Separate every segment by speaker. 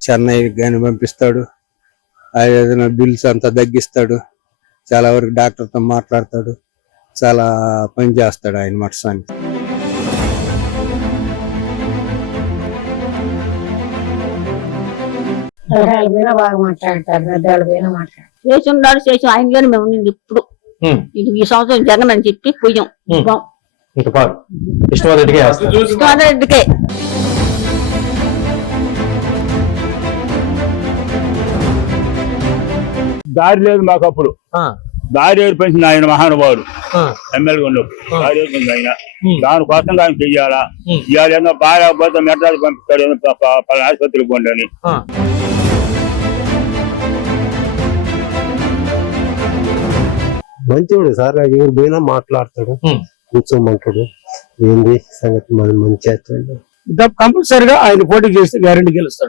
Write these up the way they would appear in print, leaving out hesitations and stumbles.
Speaker 1: చెన్నై గాని పంపిస్తాడు. ఏదైనా బిల్స్ అంతా తగ్గిస్తాడు. చాలా వరకు డాక్టర్తో మాట్లాడతాడు. చాలా పని చేస్తాడు ఆయన మట్సానికి.
Speaker 2: బాగా మాట్లాడతారు, పెద్దవాళ్ళు పోయినా మాట్లాడతారు.
Speaker 3: చేసి ఉన్నాడు, చేసి ఆయనలోనే మేము ఉండింది. ఇప్పుడు ఈ సంవత్సరం జగన్ అని చెప్పి పోయాం. రెడ్డికే
Speaker 4: దారి లేదు మాకు అప్పుడు. దారి ఏర్పరిచింది ఆయన మహానుభావుడు ఎమ్మెల్యే ఉన్నప్పుడు. దారి ఏర్పరిచింది ఆయన, దానికోసం ఆయన చెయ్యాలా. ఇవాళ ఏదో బాగా మెట్రాలు పంపిస్తాడు, పలానా ఆసుపత్రికి పోండి అని.
Speaker 5: మంచివాడు సార్, ఎవరు పోయినా మాట్లాడతాడు, కూర్చోమంటాడు. ఏంది సంగతి మనం మంచి చేస్తాడు.
Speaker 6: కంపల్సరిగా ఆయన పోటీ చేస్తే గ్యారెంటీ గెలుస్తాడు.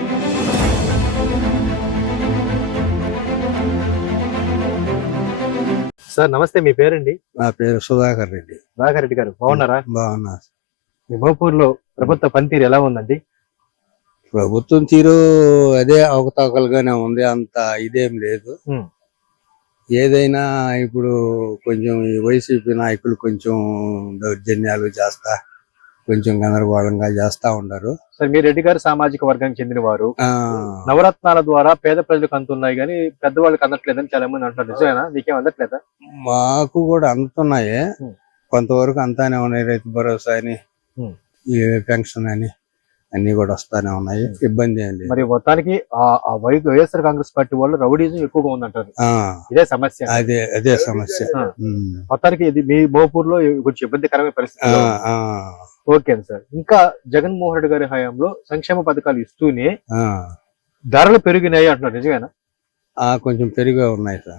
Speaker 7: సార్ నమస్తే, మీ పేరండి?
Speaker 1: నా పేరు సుధాకర్ రెడ్డి.
Speaker 7: సుధాకర్ రెడ్డి గారు బాగున్నారా?
Speaker 1: బాగున్నా.
Speaker 7: మీ మోపూర్లో ప్రభుత్వ పనితీరు ఎలా ఉందండి?
Speaker 1: ప్రభుత్వం తీరు అదే అవకతవకలుగానే ఉంది, అంత ఇదేం లేదు. ఏదైనా ఇప్పుడు కొంచెం ఈ వైసీపీ నాయకులు కొంచెం దౌర్జన్యాలు చేస్తా, కొంచెం గందరగోళంగా చేస్తా ఉన్నారు.
Speaker 7: సార్ మీరు రెడ్డి గారు సామాజిక వర్గానికి చెందిన వారు. నవరత్నాల ద్వారా పేద ప్రజలకు అందుతున్నాయి కానీ పెద్దవాళ్ళకి అందట్లేదని చాలా మంది అంటున్నారు. నిజమేనా? మీకేం అందట్లేదా?
Speaker 1: మాకు కూడా అందుతున్నాయి, కొంతవరకు అంతానే ఉన్నాయి. రైతు భరోసా అని, ఈ పెన్షన్ అని అన్ని కూడా వస్తానే ఉన్నాయి, ఇబ్బంది ఏం లేదు.
Speaker 7: మరి మొత్తానికి వైఎస్ఆర్ కాంగ్రెస్ పార్టీ వాళ్ళు రౌడీజం ఎక్కువగా ఉందంటారు. ఇదే సమస్య.
Speaker 1: అదే సమస్య.
Speaker 7: మొత్తానికి ఇది మీ మోపూర్లో కొంచెం ఇబ్బందికరమైన పరిస్థితి. Okay sir. ఇంకా జగన్మోహన్ రెడ్డి గారి హయాంలో సంక్షేమ పథకాలు ఇస్తూనే ధరలు పెరిగినాయి అంటున్నారు. నిజమేనా?
Speaker 1: కొంచెం పెరిగే ఉన్నాయి సార్.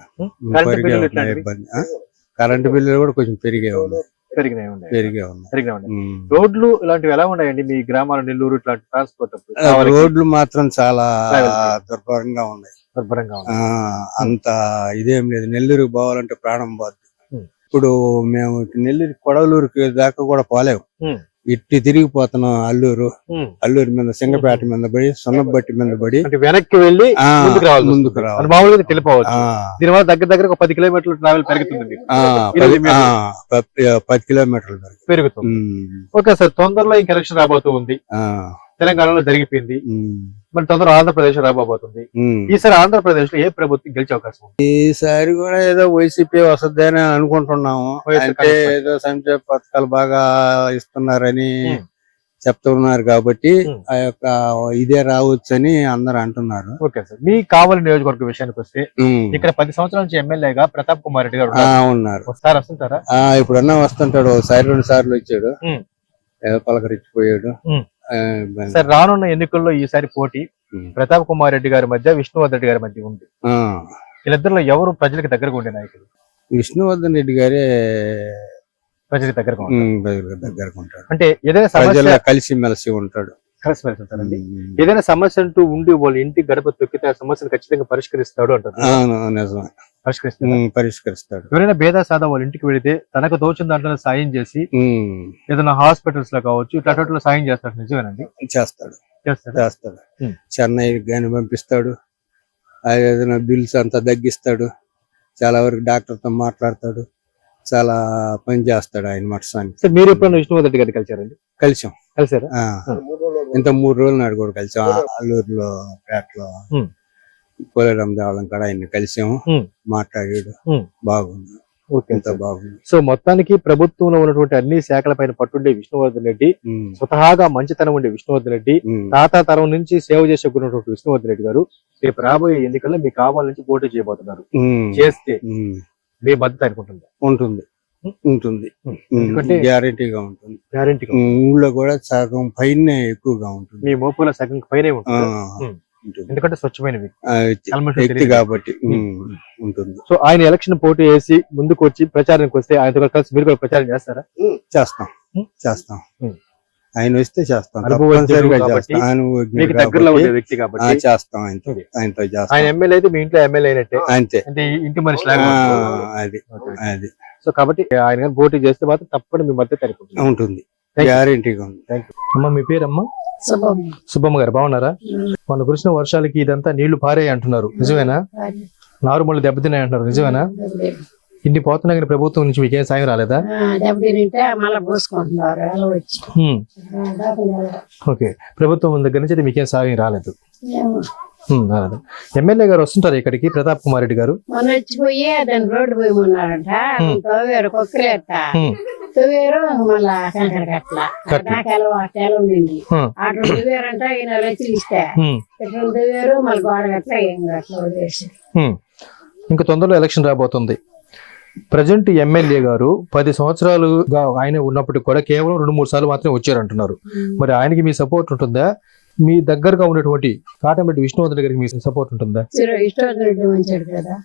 Speaker 1: కరెంటు బిల్లులు కూడా కొంచెం పెరిగే ఉన్నాయి.
Speaker 7: రోడ్లు ఇలాంటివి ఎలా ఉన్నాయండి మీ గ్రామాల? నెల్లూరు ఇట్లాంటి ట్రాన్స్పోర్ట్
Speaker 1: రోడ్లు మాత్రం చాలా దుర్భరంగా ఉన్నాయి. అంత ఇదేం లేదు. నెల్లూరుకి పోవాలంటే ప్రాణం పోద్ది. ఇప్పుడు మేము నెల్లూరు కొడవలూరుకి దాకా కూడా పోలేము. ఇట్టి తిరిగిపోతున్నాం. అల్లూరు మీద సింగపేట మీద పడి, సున్నబట్టి మీద పడి
Speaker 7: వెనక్కి వెళ్ళి
Speaker 1: ముందుకు రావాలి.
Speaker 7: మామూలుగా తెలిపోవచ్చు. దీనివల్ల దగ్గర ఒక 10 కిలోమీటర్లు ట్రావెల్ పెరుగుతుంది.
Speaker 1: 10 కిలోమీటర్లు
Speaker 7: పెరుగుతుంది. ఓకే సార్, తొందరలో ఇంక ఎలక్షన్ రాబోతూ ఉంది. తెలంగాణలో జరిగిపోయింది, మరి తొందరలో ఆంధ్రప్రదేశ్ రాబోతుంది. ఈసారి ఆంధ్రప్రదేశ్ లో ఏ ప్రభుత్వం గెలిచే అవకాశం ఉంది?
Speaker 1: ఈసారి కూడా ఏదో వైసీపీ వస్తుంది అని అనుకుంటున్నాము. అంటే ఏదో సంక్షేమ పథకాలు బాగా ఇస్తున్నారని చెప్తున్నారు కాబట్టి ఆ యొక్క ఇదే రావచ్చు అని అందరు అంటున్నారు.
Speaker 7: ఓకే సార్, మీ కావలి నియోజకవర్గ విషయానికి వస్తే ఇక్కడ 10 సంవత్సరాల నుంచి ఎమ్మెల్యేగా ప్రతాప్ కుమార్ రెడ్డి గారు
Speaker 1: ఉన్నారు.
Speaker 7: ఒకసారి వస్తుంటారా?
Speaker 1: ఇప్పుడన్నా వస్తుంటాడు. ఒకసారి 2 సార్లు వచ్చాడు, పలకరించిపోయాడు.
Speaker 7: సార్ రానున్న ఎన్నికల్లో ఈసారి పోటీ ప్రతాప్ కుమార్ రెడ్డి గారి మధ్య, విష్ణువర్ధన్ రెడ్డి గారి మధ్య ఉంది. వీళ్ళిద్దరిలో ఎవరు ప్రజలకు దగ్గరగా ఉండే నాయకుడు?
Speaker 1: విష్ణువర్ధన్ రెడ్డి గారే
Speaker 7: ప్రజలకు దగ్గరగా
Speaker 1: ఉంటాడు.
Speaker 7: అంటే ఏదైనా సమస్య
Speaker 1: కలిసిమెలిసి ఉంటాడు.
Speaker 7: కలిసిమెలిసి ఉంటారండి. ఏదైనా సమస్య అంటూ ఉండి వాళ్ళ ఇంటి గడప తొక్కితే ఆ సమస్యను ఖచ్చితంగా పరిష్కరిస్తాడు అంటారు. పరిష్కరిస్తాడు. ఎవరైనా భేద సాదా వాళ్ళ ఇంటికి వెళితే తనకు తోచిన దాంట్లో సాయం చేసి ఏదైనా హాస్పిటల్స్ లో కావచ్చు ఇట్లా సాయం చేస్తాడు. నిజమేనండి?
Speaker 1: చేస్తాడు. చెన్నై గాని పంపిస్తాడు. ఏదైనా బిల్స్ అంతా తగ్గిస్తాడు. చాలా వరకు డాక్టర్తో మాట్లాడతాడు. చాలా పని చేస్తాడు ఆయన మట్సానికి.
Speaker 7: మీరు ఎప్పుడైనా విష్ణువర్ధన్ రెడ్డి గారిని కలిసారండి? కలిసారా?
Speaker 1: ఇంత 3 రోజులు నాడు కూడా కలిసాం. అల్లూరులో పేటలో పోలేరం దేవాలయం కాడ ఆయన కలిసాము, మాట్లాడాడు. బాగుంది. బాగుంది.
Speaker 7: సో మొత్తానికి ప్రభుత్వంలో ఉన్నటువంటి అన్ని శాఖల పైన పట్టుండే విష్ణువర్ధన్ రెడ్డి, స్వతహాగా మంచితనం ఉండే విష్ణువర్ధన్ రెడ్డి, తాత తరం నుంచి సేవ చేసుకున్నటువంటి విష్ణువర్ధన్ రెడ్డి గారు రేపు రాబోయే ఎన్నికల్లో మీకు కావాల నుంచి పోటీ చేయబోతున్నారు. చేస్తే మీ మద్దతు అనుకుంటుంది? ఉంటుంది. గ్యారెంటీగా ఉంటుంది. ఊళ్ళో కూడా సగం పైన ఎక్కువగా ఉంటుంది. మీ మోపుల సగం పైనే ఉంటుంది. ఎందుకంటే స్వచ్ఛమైన వ్యక్తి కాబట్టి ఉంటుంది. సో ఆయన ఎలక్షన్ పోటీ వేసి ముందుకు వచ్చి ప్రచారానికి వస్తే ఆయనతో కలిసి మీరు కూడా ప్రచారం చేస్తారా?
Speaker 1: చేస్తాం. ఆయన వస్తే చేస్తాం.
Speaker 7: దగ్గరలో ఉండే వ్యక్తి కాబట్టి
Speaker 1: చేస్తాం.
Speaker 7: ఆయన ఎమ్మెల్యే అయితే మీ ఇంట్లో ఎమ్మెల్యే అయినట్టే.
Speaker 1: అంతే,
Speaker 7: అంటే ఇంటి మనిషి లాగా.
Speaker 1: అది
Speaker 7: సో కాబట్టి ఆయన పోటీ చేస్తే మాత్రం తప్పకుండా మీ మద్దతు అనుకుంటుంది.
Speaker 1: గ్యారెంటీగా ఉంది.
Speaker 7: థ్యాంక్ యూ అమ్మా. మీ పేరమ్మా? సుబ్బమ్మ గారు బాగున్నారా? మొన్న కురిసిన వర్షాలకి ఇదంతా నీళ్లు పారాయి అంటున్నారు, నిజమేనా? నారుమల్లి దెబ్బతిన్నాయి అంటున్నారు, నిజమేనా? ఇన్ని పోతున్నా కానీ ప్రభుత్వం నుంచి మీకేం సాయం రాలేదా? ఓకే, ప్రభుత్వం దగ్గర నుంచి అయితే మీకేం సాయం రాలేదు. రాలేదు. ఎమ్మెల్యే గారు వస్తుంటారు ఇక్కడికి, ప్రతాప్ కుమార్ రెడ్డి గారు?
Speaker 2: మొన్న వచ్చిపోయి దాని రోడ్డు పోయి ఉన్నారంట, తవ్వారు కొక్కలేట తవ్వారు, మళ్ళా కంకర కట్ల ఉండింది అట్లా తవ్వారంట. ఈయన లక్షలు ఇస్తే ఇట్లా తవ్వారు, మళ్ళీ గోడ గట్ల ఏం గట్ల వదిలేసి.
Speaker 7: ఇంకా తొందరలో ఎలక్షన్ రాబోతుంది. ప్రజెంట్ ఎమ్మెల్యే గారు 10 సంవత్సరాలుగా ఆయన ఉన్నప్పటికీ కూడా కేవలం 2-3 సార్లు మాత్రమే వచ్చారంటున్నారు. మరి ఆయనకి మీ సపోర్ట్ ఉంటుందా? మీ దగ్గరగా ఉన్నటువంటి కాటంరెడ్డి విష్ణువర్ధన్ గారికి మీ సపోర్ట్ ఉంటుందా?
Speaker 2: మంచాడు కదా,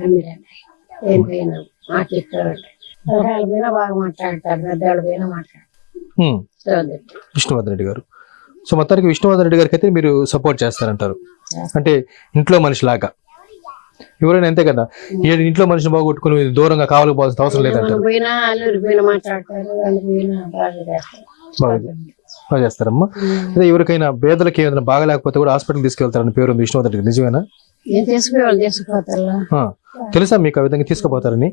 Speaker 2: బాగా మాట్లాడతారు, పెద్దవాళ్ళు పోయినా మాట్లాడతారు
Speaker 7: విష్ణువర్ధన్ రెడ్డి గారు. సో మొత్తానికి విష్ణువర్ధన్ రెడ్డి గారికి అయితే మీరు సపోర్ట్ చేస్తారంటారు, అంటే ఇంట్లో మనిషి లాగా. ఎవరైనా అంతే కదా, ఇంట్లో మనిషిని బాగొట్టుకుని దూరంగా కావాలకపోవాల్సిన అవసరం లేదంటారు. బాగా చేస్తారమ్మా. అదే ఎవరికైనా పేదలకి ఏదైనా బాగా లేకపోతే కూడా హాస్పిటల్ తీసుకెళ్తారని పేరు ఉంది విష్ణువర్ధన్ రెడ్డి, నిజమేనా? తెలుసా మీకు ఆ విధంగా తీసుకుపోతారని?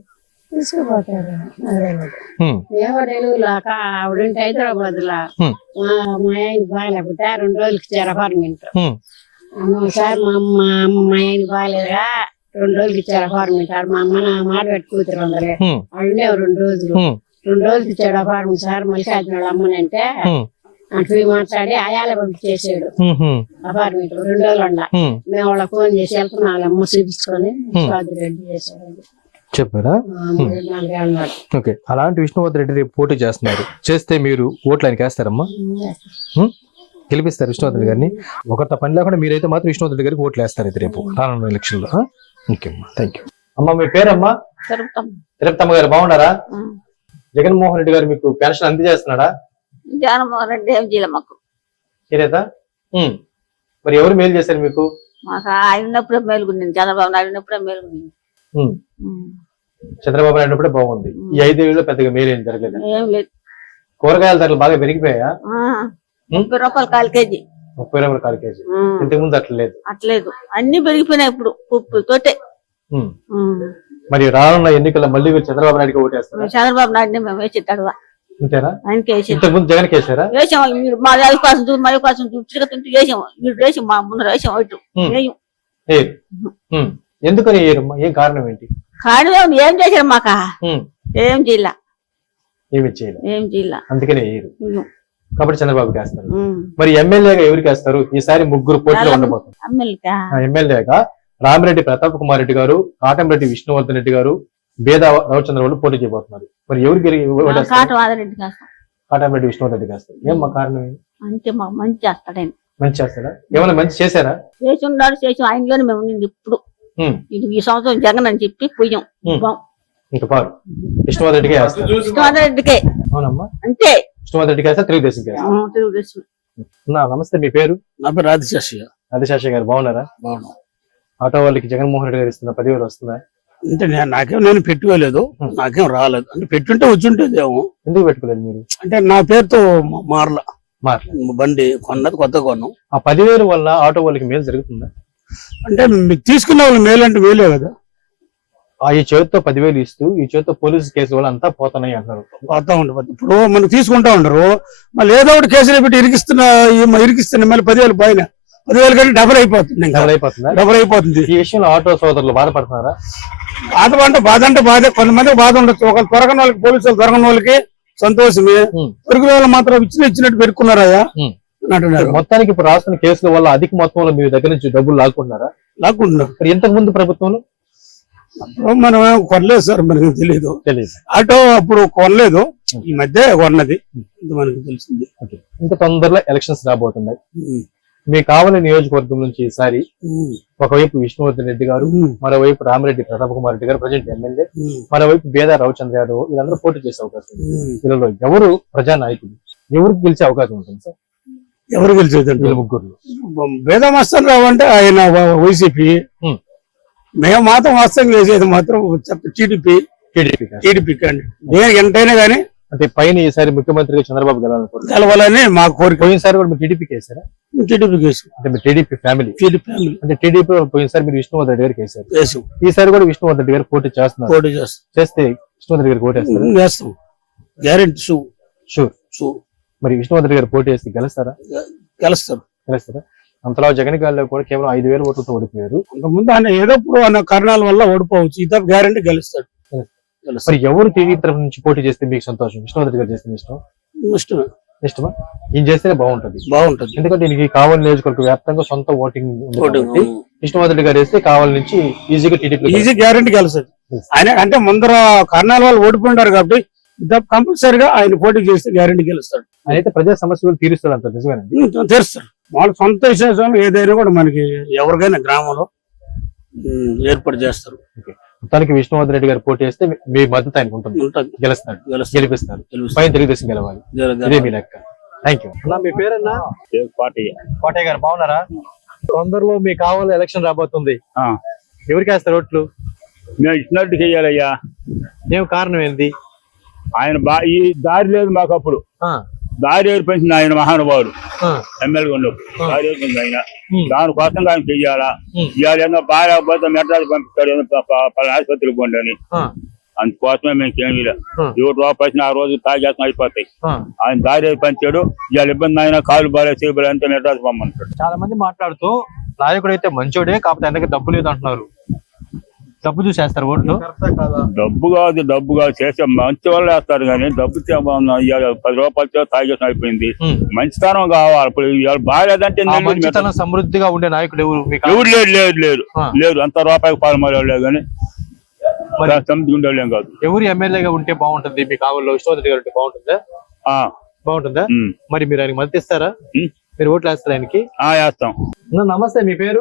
Speaker 2: ఆవిడంటే హైదరాబాద్ లా మా ఆయన బాగాలేకపోతే 2 రోజులకి ఇచ్చారు అపార్ట్మెంట్. సార్ మా ఆయన బాగాలేదుగా 2 రోజులకి ఇచ్చారు అపార్ట్మెంట్. మా అమ్మ నా మాట పెట్టి కూతురు అందరే వాళ్ళు 2 రోజులకి ఇచ్చాడు అపార్ట్మెంట్. సార్ మల్లికార్జున వాళ్ళ అమ్మనంటే అటు మాట్లాడి ఆయాల పంపించేసాడు అపార్ట్మెంట్. 2 రోజులు ఉండ మేము వాళ్ళ ఫోన్ చేసి వెళ్తున్నాం, వాళ్ళ అమ్మ చూపించుకొని రెడ్డి చేశారు
Speaker 7: చెప్పారా? ఓకే, అలాంటి విష్ణువర్ధన్ రెడ్డి రేపు పోటీ చేస్తున్నారు. చేస్తే మీరు ఓట్లు ఆయనకి వేస్తారమ్మా? గెలిపిస్తారు విష్ణువర్ధన్ గారిని? ఒకరితో పని లేకుండా మీరైతే మాత్రం విష్ణువర్ధన్ రెడ్డి గారికి ఓట్లు వేస్తారు అయితే రేపు రానున్న ఎలక్షన్ లో. ఓకే అమ్మా, థ్యాంక్ యూ. అమ్మా మీ పేరమ్మా? తిరుపతమ్మ గారు. బాగున్నారా? జగన్మోహన్ రెడ్డి గారు మీకు పెన్షన్ అందజేస్తున్నాడా?
Speaker 3: జగన్మోహన్ రెడ్డి ఏం చేయలే మాకు.
Speaker 7: చేయలేదా? మరి ఎవరు మేలు చేశారు మీకు?
Speaker 3: మాకు ఆయన ఉన్నప్పుడే మేలుగుండింది, చంద్రబాబు నాయుడు ఉన్నప్పుడే మేలుగుండింది.
Speaker 7: చంద్రబాబు నాయుడు ఉన్నప్పుడే బాగుంది. ఈ 5 ఏళ్ళలో పెద్దగా మేలు ఏం జరగలేదు.
Speaker 3: ఏం లేదు.
Speaker 7: కూరగాయల ధరలు బాగా పెరిగిపోయా?
Speaker 3: 30 రూపాయలు కాలు కేజీ.
Speaker 7: 30 రూపాయలు కాలు కేజీ. ఇంతకు ముందు అట్లేదు.
Speaker 3: అట్లేదు, అన్ని పెరిగిపోయినాయి ఇప్పుడు ఉప్పు తోటే.
Speaker 7: మరి రానున్న ఎన్నికల్లో మళ్ళీ మీరు చంద్రబాబు నాయుడుకి ఓటేస్తారు?
Speaker 3: చంద్రబాబు నాయుడు మేము వేసి తడవా.
Speaker 7: అంతేనా?
Speaker 3: ఆయనకి వేసి.
Speaker 7: ఇంతకు ముందు జగన్ వేసారా?
Speaker 3: వేసాం. మీరు మా కోసం తిరిగి వేసాము. మీరు వేసాం, మా ముందు వేసాం. ఓటు
Speaker 7: ఎందుకని ఏం కారణం ఏంటి?
Speaker 3: కారణం ఏం చేశారు మాక? ఏం చేయాల,
Speaker 7: ఏమి చేయలే,
Speaker 3: ఏం చేయాల.
Speaker 7: అందుకనే వేయరు కాబట్టి చంద్రబాబుకి వేస్తారు. మరి ఎమ్మెల్యేగా ఎవరికి వేస్తారు? ఈసారి 3 పోటీలో ఉండబోతుంది. ఎమ్మెల్యేగా రామిరెడ్డి ప్రతాప్ కుమార్ రెడ్డి గారు, కాటంరెడ్డి విష్ణువర్ధన్ రెడ్డి గారు, బేద రవిచంద్ర వాళ్ళు పోటీ చేయబోతున్నారు. మరి ఎవరు కాటంరెడ్డి విష్ణువర్ధన్ రెడ్డి వేస్తారు? ఏం మా కారణం?
Speaker 3: అంటే మాకు మంచి చేస్తాడు ఆయన.
Speaker 7: మంచి చేస్తారా? ఏమైనా మంచి చేశారా?
Speaker 3: చేసి ఉన్నాడు, చేసి ఆయనలోనే మేము ఉండింది. ఇప్పుడు ఈ సంవత్సరం జగన్ అని చెప్పి పోయాం.
Speaker 7: ఇంకా పారు విష్ణువర్ధన్ రెడ్డికే వేస్తారు?
Speaker 3: విష్ణువర్ధన్ రెడ్డికే.
Speaker 7: అవునమ్మా,
Speaker 3: అంతే.
Speaker 7: విష్ణువర్ధన్ రెడ్డికి వేస్తారు, తెలుగుదేశం. నమస్తే, మీ పేరు?
Speaker 6: నా పేరు ఆదిశాషి.
Speaker 7: ఆదిశాషి గారు బాగున్నారా?
Speaker 6: బాగున్నా.
Speaker 7: ఆటో వాళ్ళకి జగన్మోహన్ రెడ్డి గారు ఇస్తున్న 10,000 వస్తుందా?
Speaker 6: అంటే నేను పెట్టుకోలేదు, నాకేం రాలేదు. అంటే పెట్టుంటే వచ్చుంటేదేమో.
Speaker 7: ఎందుకు పెట్టుకోలేదు మీరు?
Speaker 6: అంటే నా పేరుతో మారల బండి కొన్నది, కొత్త కొన్నాం.
Speaker 7: ఆ 10,000 వల్ల ఆటో వాళ్ళకి మేలు జరుగుతుందా?
Speaker 6: అంటే మీకు తీసుకున్న వాళ్ళు మేలు అంటే మేలే కదా.
Speaker 7: ఈ చేతితో 10,000 ఇస్తూ ఈ చేతితో పోలీసు కేసు వాళ్ళు అంతా పోతున్నాయి అంటారు.
Speaker 6: పోతా ఉండదు. ఇప్పుడు మనం తీసుకుంటా ఉండరు, మళ్ళీ ఏదో ఒకటి కేసులు పెట్టి ఇరికిస్తున్నా మళ్ళీ 10,000 పైన 10,000 కంటే డబల్ అయిపోతుంది.
Speaker 7: ఈ విషయంలో ఆటో సోదరులు బాధపడుతున్నారా?
Speaker 6: బాధ అంటే బాధే. కొంతమంది బాధ ఉండొచ్చు. ఒక దొరకని వాళ్ళకి, పోలీసులు దొరకని వాళ్ళకి సంతోషమే. దొరికిన వాళ్ళు మాత్రం ఇచ్చినట్టు పెట్టుకున్నారా అంటున్నారు.
Speaker 7: మొత్తానికి ఇప్పుడు రాస్తున్న కేసుల వల్ల అధిక మొత్తంలో మీ దగ్గర నుంచి డబ్బులు లాక్కుంటున్నారు. మరి ఇంతకు ముందు ప్రభుత్వంలో
Speaker 6: మనం కొనలేదు సార్, మనకి తెలియదు. ఆటో అప్పుడు కొనలేదు, ఈ మధ్య కొన్నది మనకు తెలిసింది.
Speaker 7: ఇంకా తొందరలో ఎలక్షన్స్ రాబోతున్నాయి. మీ కావలి నియోజకవర్గం నుంచి ఈసారి ఒకవైపు విష్ణువర్ధన్ రెడ్డి గారు, మరోవైపు రామిరెడ్డి ప్రతాప్ కుమార్ రెడ్డి గారు ప్రజెంట్ ఎమ్మెల్యే, మరోవైపు బేద రవిచంద్ర యాదవ్, వీళ్ళందరూ పోటీ చేసే అవకాశం ఉంది. వీళ్ళలో ఎవరు ప్రజానాయకులు, ఎవరికి గెలిచే అవకాశం ఉంటుంది సార్?
Speaker 6: ఎవరు గెలిచేదండి?
Speaker 7: వీళ్ళ 3
Speaker 6: బేద మస్తాన్ రావు అంటే ఆయన వైసీపీ, మేము మాత్రం వాస్తవంగా వేసేది మాత్రం టీడీపీ కండి. ఎంతైనా గానీ
Speaker 7: అంటే పైన ఈసారి ముఖ్యమంత్రిగా చంద్రబాబు గెలాలనుకుంటున్నారు.
Speaker 6: గెలవాలని మా కోరిక.
Speaker 7: పోయినసారి కూడా మీరు టీడీపీకి వేసారా?
Speaker 6: టీడీపీ కేసు,
Speaker 7: అంటే మీ టీడీపీ ఫ్యామిలీ.
Speaker 6: ఫ్యామిలీ
Speaker 7: అంటే టీడీపీ పోయినసారి మీరు విష్ణువర్ధన్ రెడ్డి గారికి వేసారు.
Speaker 6: కేసు
Speaker 7: ఈసారి కూడా విష్ణువర్ధన్ రెడ్డి గారు పోటీ చేస్తున్నారు.
Speaker 6: పోటీ చేస్తాం.
Speaker 7: చేస్తే విష్ణువర్ధన్ రెడ్డి గారు పోటీ చేస్తారు.
Speaker 6: వేస్తాం గ్యారెంటీ.
Speaker 7: షూర్. మరి విష్ణువర్ధన్ రెడ్డి గారు పోటీ చేస్తే గెలుస్తారా?
Speaker 6: గెలుస్తారు.
Speaker 7: అంతలా జగన్ గారిలో కూడా కేవలం 5,000 ఓట్లతో ఓడిపోయారు.
Speaker 6: అంతకుముందు ఆయన ఏదో ఇప్పుడు అన్న కారణాల వల్ల ఓడిపోవచ్చు. ఇతర గ్యారెంటీ గెలుస్తాడు.
Speaker 7: మరి ఎవరు టీడీపీ తరఫు నుంచి పోటీ చేస్తే మీకు సంతోషం? విష్ణువర్ధన్ గారు చేస్తే ఇష్టమా? ఈయన చేస్తేనే బాగుంటది. ఎందుకంటే ఈయనకి కావలి నియోజకవర్గ వ్యాప్తంగా సొంత ఓటింగ్ ఉంది కాబట్టి విష్ణువర్ధన్ రెడ్డి గారు వేస్తే కావలి నుంచి ఈజీగా టీడీపీ
Speaker 6: ఈజీ గ్యారెంటీ గెలుస్తాడు. ఆయన అంటే ముందర కారణాల వల్ల ఓడిపోయినారు కాబట్టి కంపల్సరిగా ఆయన పోటీ చేస్తే గ్యారెంటీ గెలుస్తాడు.
Speaker 7: ఆయన అయితే ప్రజా సమస్యలు తీరుస్తారు అంటారు. నిజమేనండి?
Speaker 6: తీరుస్తారు. వాళ్ళ సొంత విశేషాలు ఏదైనా కూడా మనకి ఎవరికైనా గ్రామంలో ఏర్పాటు చేస్తారు.
Speaker 7: మొత్తానికి విష్ణువర్ధన్ రెడ్డి గారు పోటీ చేస్తే మీ మద్దతు ఆయనకు ఉంటుంది. గెలుస్తాడు, గెలిపిస్తారు. పైన తెలుగుదేశం గెలవాలి. ఇదే మీ లెక్క. Thank you. అన్న మీ పేరన్నా? కోటయ్య గారు బాగున్నారా? తొందరలో మీ కావాలి ఎలక్షన్ రాబోతుంది. ఎవరికి వేస్తారు ఓట్లు?
Speaker 4: మేము ఇచ్చినట్టు చెయ్యాలయ్యా.
Speaker 7: ఏం కారణం ఏంటి?
Speaker 4: ఆయన ఈ దారి లేదు మాకు. అప్పుడు దారి ఏర్పరిచింది ఆయన మహానుభావుడు. ఎమ్మెల్యే ఉన్నప్పుడు దారి ఏర్పడింది ఆయన. దానికోసం ఆయన చెయ్యాలా. ఇవాళ ఏమో బాగా మెడ్రాస్ పంపిస్తాడు పలానా ఆసుపత్రికి పోండి అని. అందుకోసమే మేము ఏమీ లేదు. 1 రూపాయలు ఆ రోజు తాగేసం అయిపోతాయి. ఆయన దారి పంచాడు. ఇవాళ ఇబ్బంది ఆయన కాలు బాగా చేయబడి అంతా మెడ్రాస్ పంపమంటాడు.
Speaker 7: చాలా మంది మాట్లాడుతూ నాయకుడు అయితే మంచోడే, కాకపోతే ఆయనకి డబ్బు లేదు అంటున్నారు. డబ్బు చూసేస్తారు ఓట్లు.
Speaker 4: డబ్బు కాదు చేసే మంచి వాళ్ళు వేస్తారు కానీ డబ్బు 10 రూపాయలతో తాగేసం అయిపోయింది. మంచితనం కావాలి. ఇప్పుడు ఇవాళ బాగాలేదంటే
Speaker 7: మంచితనం సమృద్ధిగా ఉండే నాయకుడు
Speaker 4: ఎవరు లేరు. అంత రూపాయికి పాల్మలేదు కానీ సమితి ఉండేవాళ్ళేం కాదు.
Speaker 7: ఎవరు ఎమ్మెల్యేగా ఉంటే బాగుంటుంది మీ కావల్లో? విష్ణువర్ధన్ గారు ఉంటే బాగుంటుందా? మరి మీరు ఆయనకి మద్దతు ఇస్తారా? మీరు ఓట్లు వేస్తారా ఆయనకి?
Speaker 4: వేస్తాం.
Speaker 7: నమస్తే, మీ పేరు?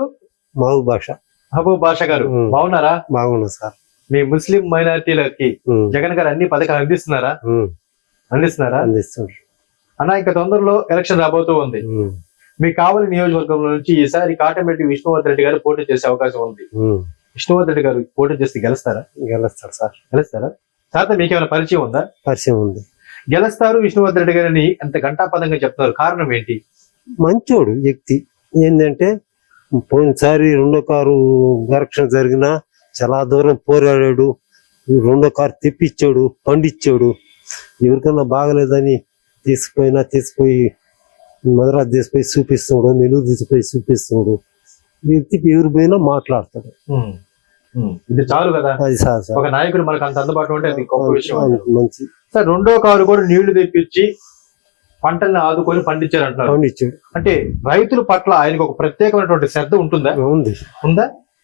Speaker 7: మహబూబ్ బాషా గారు. బాగున్నారా?
Speaker 5: బాగున్నా సార్.
Speaker 7: మీ ముస్లిం మైనారిటీలకి జగన్ గారు అన్ని పథకాలు అందిస్తున్నారా? అన్న, ఇంకా తొందరలో ఎలక్షన్ రాబోతూ ఉంది. మీ కావలి నియోజకవర్గంలో నుంచి ఈసారి కాటంరెడ్డి విష్ణువర్ధన్ రెడ్డి గారు పోటీ చేసే అవకాశం ఉంది. విష్ణువర్ధన్ రెడ్డి గారు పోటీ చేస్తే గెలుస్తారా? గెలుస్తారా? తర్వాత మీకేమైనా పరిచయం ఉందా?
Speaker 5: పరిచయం ఉంది.
Speaker 7: గెలుస్తారు విష్ణువర్ధన్ రెడ్డి గారిని అంత ఘంటాపదంగా చెప్తున్నారు. కారణం ఏంటి?
Speaker 5: మంచోడు వ్యక్తి. ఏంటంటే పోయినసారి 2వ కారు ఎలక్షన్ జరిగినా చాలా దూరం పోరాడాడు. 2వ కారు తెప్పించాడు, పండించాడు. ఎవరికన్నా బాగలేదని తీసుకుపోయి మద్రాసు తీసుకుపోయి చూపిస్తున్నాడు, నెల్లూరు తీసుకుపోయి చూపిస్తున్నాడు. వ్యక్తికి ఎవరు పోయినా మాట్లాడతాడు.
Speaker 7: ఇది చాలు కదా.
Speaker 5: అది సార్
Speaker 7: ఒక నాయకుడు మనకు అంత అందుబాటులో ఉంటే అది గొప్ప విషయం.
Speaker 5: మంచి
Speaker 7: సార్, 2వ కారు కూడా నీళ్లు తెప్పించి పంటల్ని ఆదుకొని పండించారంటున్నారు.
Speaker 5: పండించాడు.
Speaker 7: అంటే రైతుల పట్ల ఆయనకు ఒక ప్రత్యేకమైనటువంటి శ్రద్ధ ఉంటుందా? ఉందా?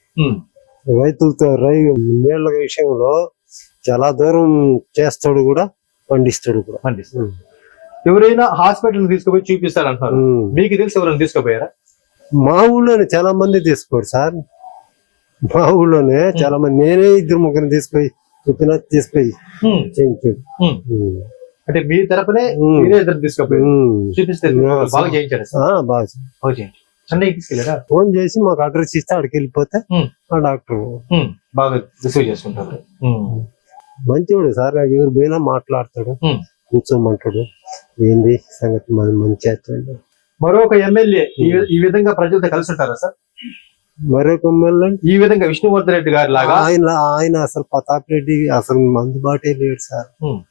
Speaker 5: రైతులతో నీళ్ల విషయంలో చాలా దూరం చేస్తాడు కూడా, పండిస్తాడు కూడా.
Speaker 7: ఎవరైనా హాస్పిటల్ తీసుకుపోయి చూపిస్తారంటున్నారు. మీకు తెలిసి ఎవరైనా తీసుకుపోయారా?
Speaker 5: మా ఊళ్ళోనే చాలా మంది తీసుకోడు సార్. మా ఊళ్ళోనే చాలా మంది. నేనే 2-3 తీసుకుపోయి తీసుకుపోయి చేయించాడు.
Speaker 7: అంటే మీ తరపునే మీరే ఇద్దరు తీసుకుపోయి చూపిస్తే బాగా చేయించారు?
Speaker 5: బాగా
Speaker 7: చెన్నైకి తీసుకెళ్ళారా?
Speaker 5: ఫోన్ చేసి మాకు అడ్రస్ ఇస్తే అక్కడికి వెళ్ళిపోతే ఆ డాక్టర్
Speaker 7: బాగా రిసీవ్ చేసుకుంటారు.
Speaker 5: మంచివాడు సార్. ఎవరు పోయినా మాట్లాడతాడు, కూర్చోమంటాడు. ఏంది సంగతి మంచి చేస్తాడు.
Speaker 7: మరొక ఎమ్మెల్యే ఈ విధంగా ప్రజలతో కలిసి ఉంటారా సార్?
Speaker 5: మరొక ఎమ్మెల్యే ఈ
Speaker 7: విధంగా విష్ణువర్ధన్ రెడ్డి గారి లాగా
Speaker 5: ఆయన అసలు ప్రతాప్ రెడ్డి అసలు అందుబాటే లేడు సార్.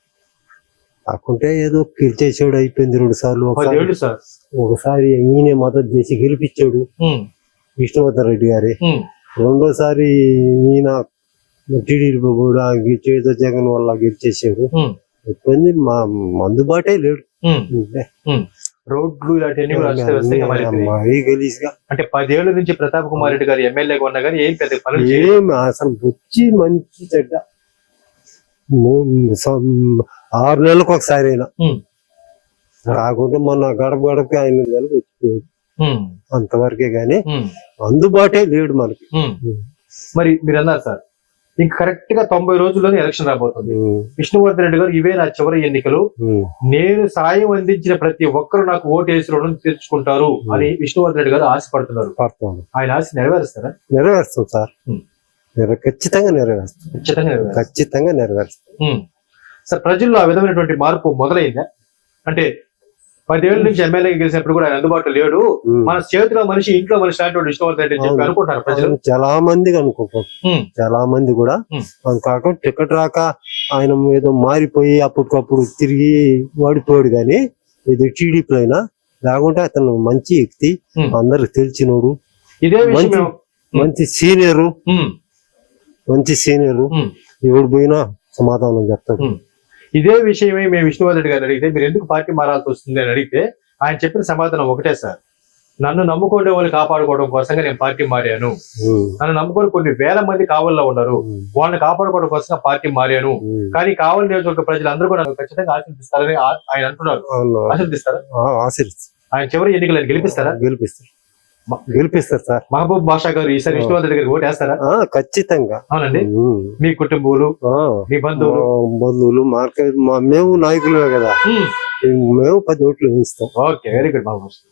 Speaker 5: కాకుంటే ఏదో గెలిచేసాడు, అయిపోయింది. 2 సార్లు. ఒకసారి ఈయనే మద్దతు చేసి గెలిపించాడు విష్ణువర్ధన్ రెడ్డి గారి. 2వసారి ఈయన టీడీపీ కూడా గెలిచేదో జగన్ వల్ల గెలిచేసాడు. అయిపోయింది. అందుబాటే లేడు.
Speaker 7: రోడ్లు ఇలాంటివన్నీ
Speaker 5: మరీ గలీజ్గా.
Speaker 7: అంటే 10 ఏళ్ల నుంచి ప్రతాప్ కుమార్ రెడ్డి గారు ఎమ్మెల్యేగా ఉన్నా కానీ ఏం పెద్ద పనులు
Speaker 5: ఏమి అసలు వచ్చి మంచి చెడ్డ 6 నెలలకు ఒకసారి అయినా కాకుండా మొన్న గడపకి ఆయన నెలకు వచ్చిపోయాడు. అంతవరకే గాని అందుబాటే లేడు మనకి.
Speaker 7: మరి మీరు అన్నారు సార్, ఇంకా కరెక్ట్ గా 90 రోజుల్లోనే ఎలక్షన్ రాబోతుంది. విష్ణువర్ధన్ రెడ్డి గారు ఇవే నా చివరి ఎన్నికలు, నేను సాయం అందించిన ప్రతి ఒక్కరు నాకు ఓటు వేసి రుణం తీర్చుకుంటారు అని విష్ణువర్ధన్ రెడ్డి గారు ఆశపడుతున్నారు. ఆయన ఆశ నెరవేరుస్తారా?
Speaker 5: నెరవేరుస్తాం సార్. ఖచ్చితంగా నెరవేరుస్తాం. ఖచ్చితంగా నెరవేరుస్తాం.
Speaker 7: సార్ ప్రజల్లో ఆ విధమైనటువంటి మార్పు మొదలైందా? అంటే 10 ఏళ్ళ నుంచి ఎమ్మెల్యే గెలిచినప్పుడు కూడా ఆయన అందుబాటులో లేడు, మన చేతిలో మనిషి ఇంట్లో మనిషి లాంటి విష్ణువర్ధన్ రెడ్డి అని చెప్పి అనుకుంటారు ప్రజలు.
Speaker 5: చాలా మందికి అనుకోకపోతే చాలా మంది కూడా కాకుండా టికెట్ రాక ఆయన ఏదో మారిపోయి అప్పటికప్పుడు తిరిగి ఓడిపోయాడు కానీ ఇది టీడీపీ అయినా, లేకుంటే అతను మంచి వ్యక్తి, అందరికి తెలిసినోడు,
Speaker 7: ఇదే విషయం
Speaker 5: మంచి సీనియరు, ఎవడు పోయినా సమాధానం చెప్తాడు.
Speaker 7: ఇదే విషయమే మేము విష్ణువర్ధన్ రెడ్డి గారిని అడిగితే మీరు ఎందుకు పార్టీ మారాల్సి వస్తుంది అని అడిగితే ఆయన చెప్పిన సమాధానం ఒకటే సార్, నన్ను నమ్ముకునే వాళ్ళు కాపాడుకోవడం కోసంగా నేను పార్టీ మారాను, నన్ను నమ్ముకొని కొన్ని వేల మంది కావల్లో ఉన్నారు, వాళ్ళని కాపాడుకోవడం కోసం పార్టీ మారాను, కానీ కావలి నియోజకవర్గ ప్రజలందరూ కూడా నన్ను ఖచ్చితంగా ఆశీర్దిస్తారని ఆయన అంటున్నారు. ఆశీర్దిస్తారా? ఆయన చివరి ఎన్నికలను
Speaker 5: గెలిపిస్తారు సార్.
Speaker 7: మహబూబ్ బాషా గారు ఈసారి విష్ణువర్ధన్ రెడ్డి గారికి ఓటు వేస్తారా?
Speaker 5: ఖచ్చితంగా.
Speaker 7: అవునండి. మీ కుటుంబాలు, మీ
Speaker 5: బంధువులు మేము నాయకులే కదా, మేము 10 ఓట్లు వేస్తాం.
Speaker 7: Okay, very good.